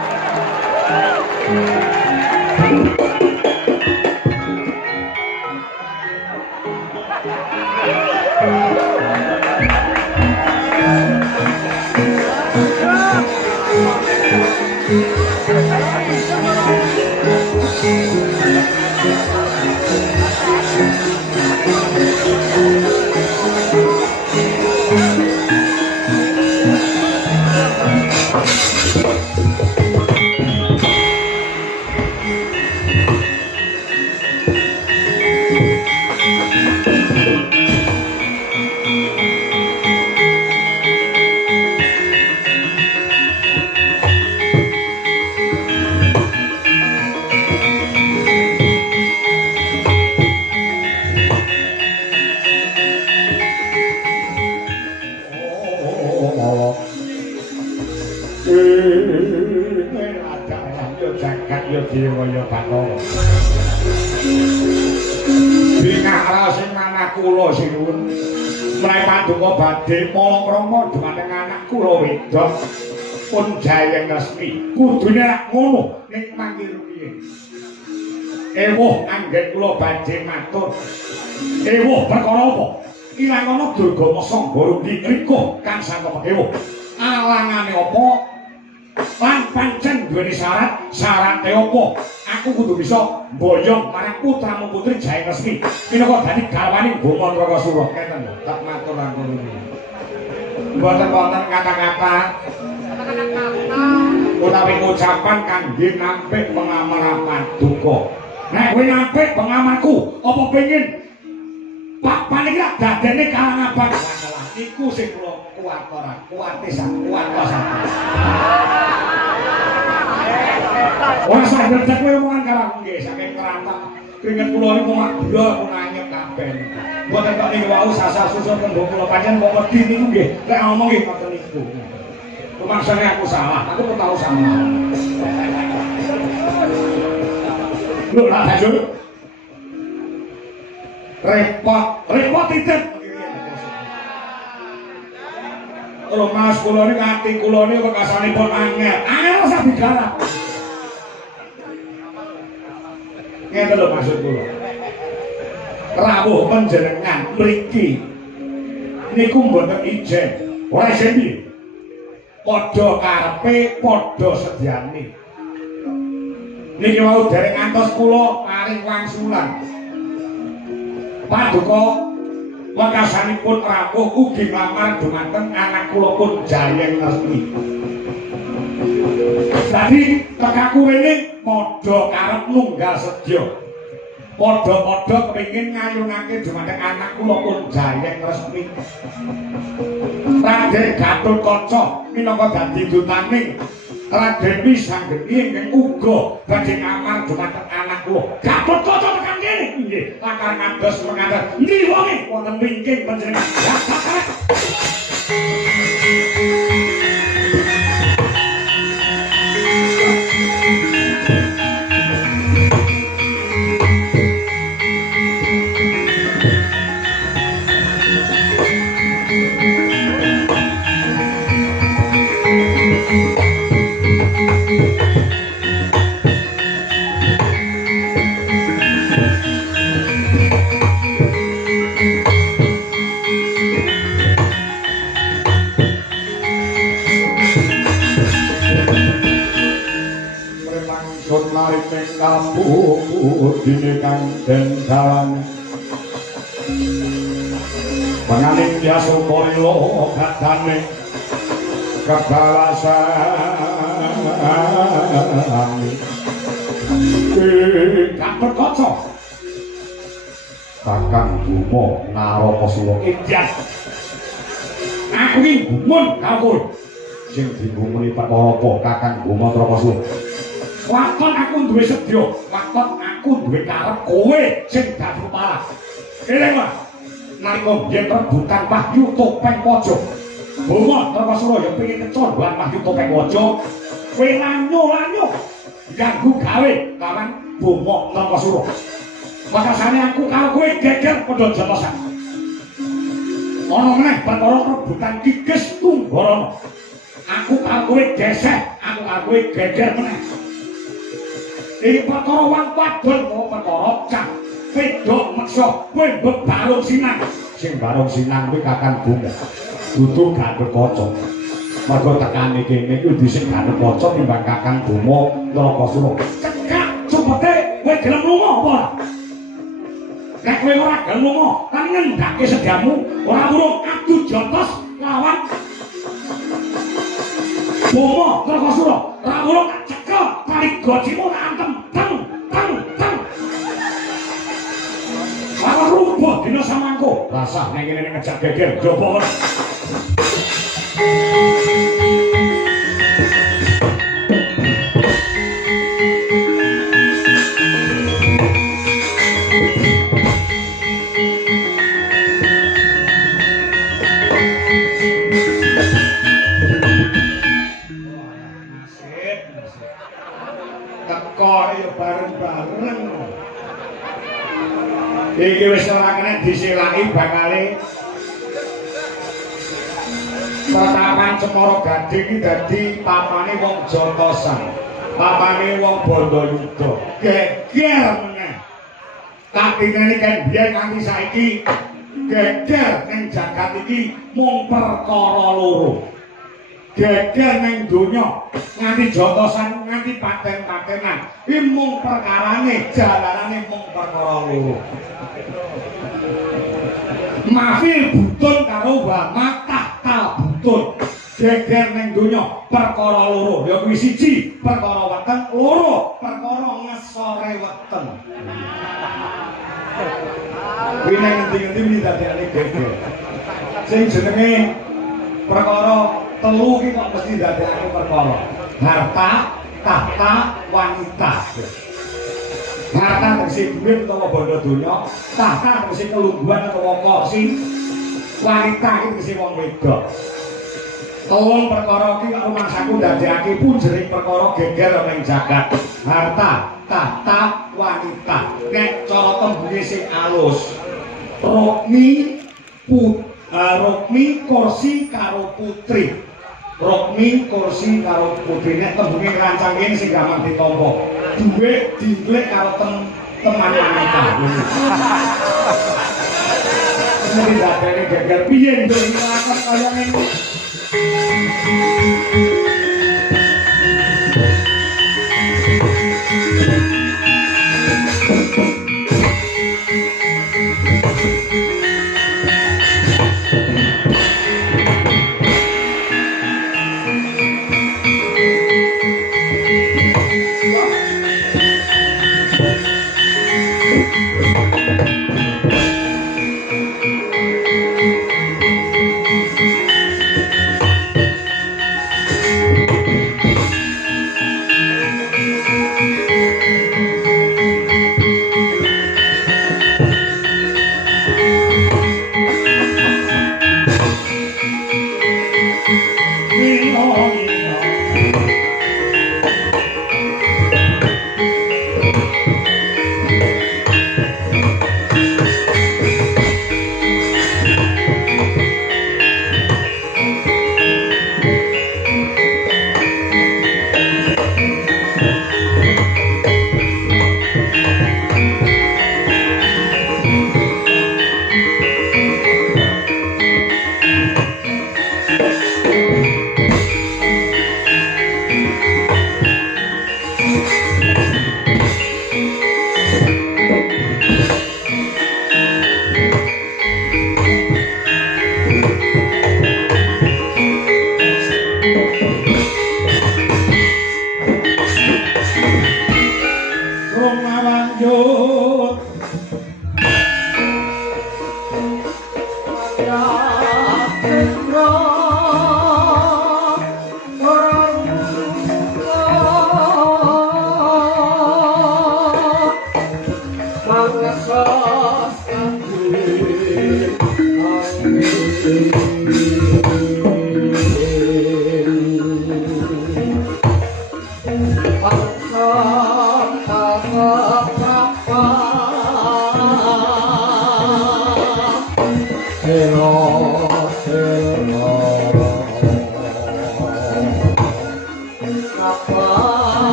เ Kudune ngono ning manggil piye. Ewuh anggen kula badhe matur. Ewuh perkara apa? Ilang ana Durgama Sangga riko kang sangka ewuh. Alangane apa? Lan pancen duweni syarat apa? Aku kudu bisa mboyong marang putramu putri Jaya Resmi. Minangka dadi garwaning Boma Rakasura. Ngeten lho, tak matur langkung. Mboten wonten kata-kata utawi ucapan kangge nampik pengamal paduka. Nek kowe nampik pengamalku, apa pengin Pak Panikra dadene kalang abang masalah iku sing kula kuat ora kuwate sak kuat sak. Ora sadar cek kowe omongan karo aku nggih saking keramat. Keringet kula niku madya pun anyep kabeh. Mboten kok niku wau sasar susun tembung kula pancen kok wedi niku nggih. Nek ngomong nggih ngoten niku. Maksudnya aku salah, aku pun tahu salah. Lu lah hasil. Repot titip. Kalau mas kula ini kaki kula ini bekasanipun angel sak bicara. Ngeten lho maksud kula. Rawuh panjenengan mriki niku mboten ijen. Ora ijen piye? Padha karepe padha sedyane. Niki wau dereng ngantos kula paring wangsulan. Paduka wekasanipun rawuh ugi nglamar dumateng anak kula pun Jayeng Resmi. Dadi tekaku rene padha karep nunggal sedya. Padha-padha kepengin ngayunake dumateng anak kula pun Jayeng Resmi. Raden Gatotkaca minangka dadi dutaning Raden Wisanggeni ingkang uga badhe ngamar dumateng anak kula. Gatotkaca tekan kene nggih. Lakar ngados mengaten niwonge wonten wingking panjenengan. Kampung dine kang dendalan panganing biasa polio katane kebalasan Gatotkaca Kakang Buma Narakasura Idyan aku iki gumun kawul sing dibumuni perkara apa Kakang Buma Narakasura. Waton aku duwe sedya, waton aku duwe karep kowe sing dadi kepala. Eling wae. Nalika yen rebutan Wahyu Topeng Waja. Buma Narakasura ya pengin kecondhoan Wahyu Topeng Waja. Kowe lanyo-lanyo ganggu gawe kawan Buma Narakasura. Makasane aku karo kowe geger padha jotosan. Ana meneh perkara rebutan Kikis Tumbarana. Aku karo kowe geseh, aku karo kowe geger meneh. Iki perkara wong wadon mau perkara cah wedok meksa kowe bebarung sinang sing barung sinang kuwi Kakang Buma dudu Gatotkaca Mergo tekane kene iku dhisik gak kaca timbang Kakang Bima Nrakasura. Cekak cepete kowe gelem lunga apa ora? Nek kowe ora gelem lunga, kan ngendhake sediamu ora urung adu jotos lawan Bima Nrakasura. Ora urung cekel parigojimu tak antem teng teng teng. Ora rubuh dina samangko. Rasah nek kene ngejak geger jopo ora. Bareng-bareng. Iki wis ora kena disilaki bakale Pratapan Cemara Gading iki dadi papane wong Jotosan, papane wong Bandayuda. Geger meneh. Katingane kan biyen nganti saiki geger ning jagat iki mung perkara loro. Geger ning donya nganti jotosan nganti paten-patenan iki mung perkarane jalanane mung perkara loro. Mafil butun karo wama tahta butun. Geger ning donya perkara loro ya kuwi siji perkara weteng, loro perkara ngesore weteng. Kuwi nang endi-endi dadekane geger. Sing jenenge perkara telu iki kok mesti dadekake perkara. Harta, tahta, wanita. Harta tegese dhuwit utawa bondo donya, tahta tegese kelungguhan utawa kursi, wanita iki tegese wong wedok. Telung perkara iki kok rumangsaku dadekake punjering perkara geger ning jagat. Harta, tahta, wanita. Nek cara tembunge sing alus, Rukmi kursi karo putri. Rukmi kursi karo putri. Nek tembunge rancangin sing gampang ditampa. Duwe diglek karo teman wanita. Ini dadekne geger piye nduk lakon kaya ngene.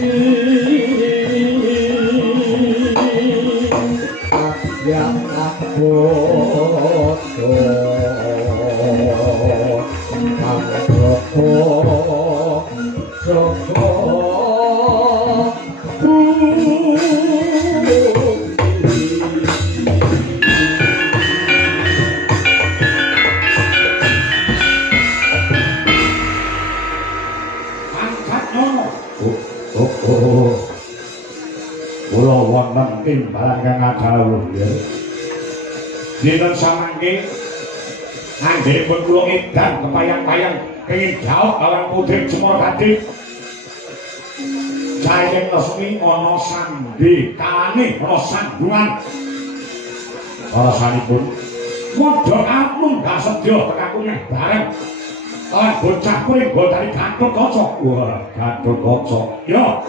yang aku kula wonten timbalan kang adawuh ya. Dinten samangke anggenipun kula edan kepayang-payang kenging jawab kaliyan putri Semar Gading. Jayeng Lesmi ana sandhe kalane ana sandungan. Para sanipun modho kampung gak sedya tekaku neh bareng. Lan bocah pringgo dari Gatotkaca. Wah, Gatotkaca. Ya.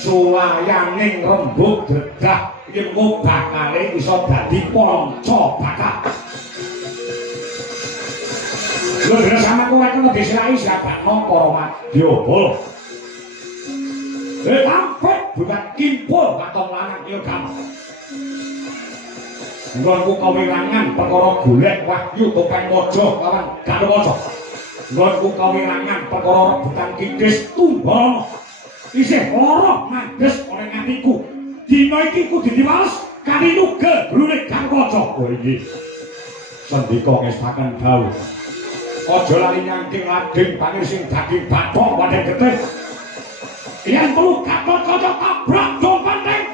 Sulayaning rembug dredah ilmu bakale bisa dadi panca bakal. Lho dene sama kowe kena disirai siapakno para Madyabala. Lampet bukan kimpul katon lanang ilgam. Nggonku kawirangan perkara golek wahyu topeng maja lawan Gatotkaca. Nggonku kawirangan perkara rebutan kidis tumbal. Isih lara mandes oleh atiku. Dina iki kudu diwales kali nugel brune Gatotkaca. Oh iki. Sendika ngestaken dawuh. Aja lali nyangking lading pangir sing daging bathok wadhe getih. Yen perlu Gatotkaca tabrak dompeteng.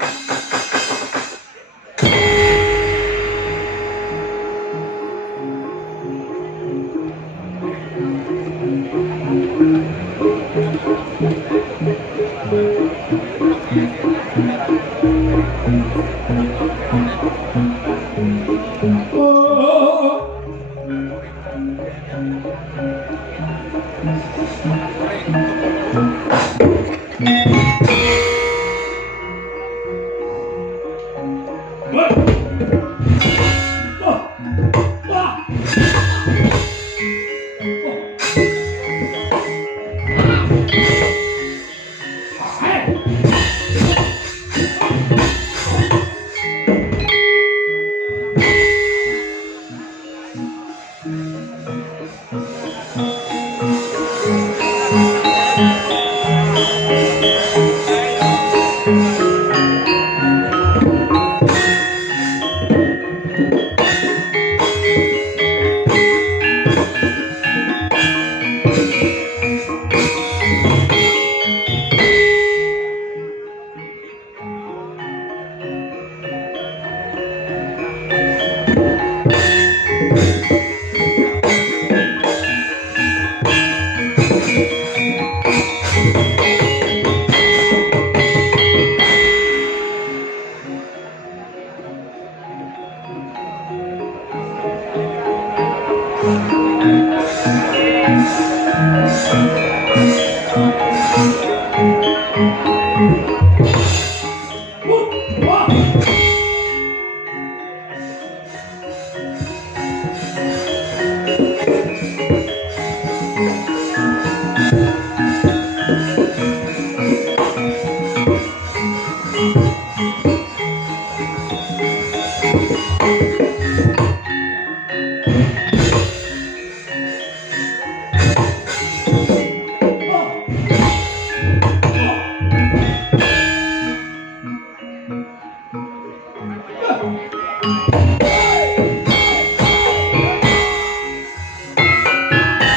Thank you.